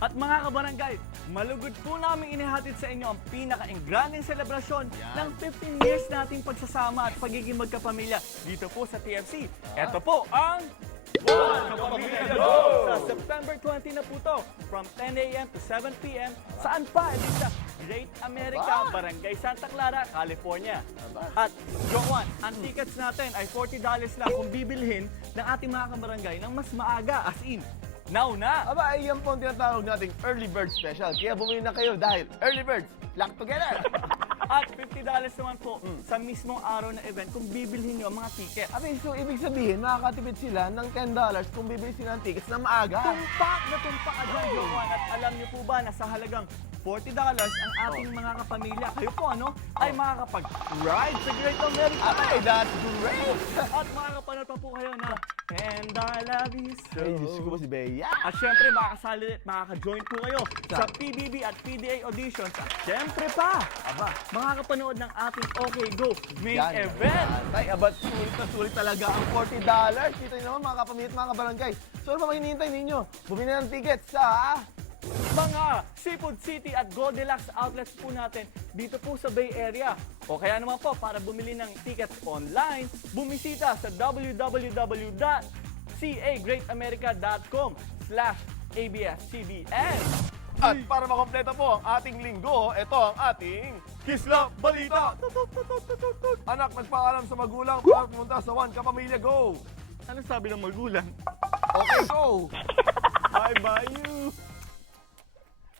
At mga kabarangay, malugod po namin inihatid sa inyo ang pinaka-engranding selebrasyon ng 15 years nating pagsasama at pagiging magkapamilya dito po sa TFC. Ito po ang One Kapamilya Go! Sa September 20 na po to, from 10 a.m. to 7 p.m. Saan pa? Dito sa Great America, Barangay Santa Clara, California. At Joan, ang tickets natin ay $40 lang kung bibilhin ng ating mga kabarangay ng mas maaga, as in, now na! Aba, ay yan po ang tinatawag nating early bird special. Kaya bumili na kayo dahil early birds, lock together! At $50 naman po sa mismong araw na event kung bibilhin nyo ang mga ticket. Abi, so ibig sabihin, makakatipid sila ng $10 kung bibili sila ng tickets na maaga. Tumpak na tumpak ka dyan, Joan. At alam niyo po ba na sa halagang $40 ang ating mga kapamilya, kayo po ay makakapag-ride sa Great America. Abay, that's great! At makakapanood pa po kayo na And I Love You So. Ay, Diyos ko ba si Bea? At syempre, makakasali at makaka-join po kayo sa PBB at PDA auditions. At syempre pa, makakapanood ng ating OK Go main event. Ay, aba, sulit talaga ang $40. Kita nyo naman, mga kapamilya at mga kabarangay. So, ano pa ba hinihintay ninyo? Bumili na ng tickets sa... Mga Seafood City at Goldilocks outlets po natin dito po sa Bay Area. O kaya naman po, para bumili ng tickets online, bumisita sa www.cagreatamerica.com/ABS-CBN. At para makompleto po ang ating linggo, ito ang ating Kislap Balita! Anak, nagpaalam sa magulang para pumunta sa One Kapamilya Go! Ano sabi ng magulang? Okay, go! Bye-bye you!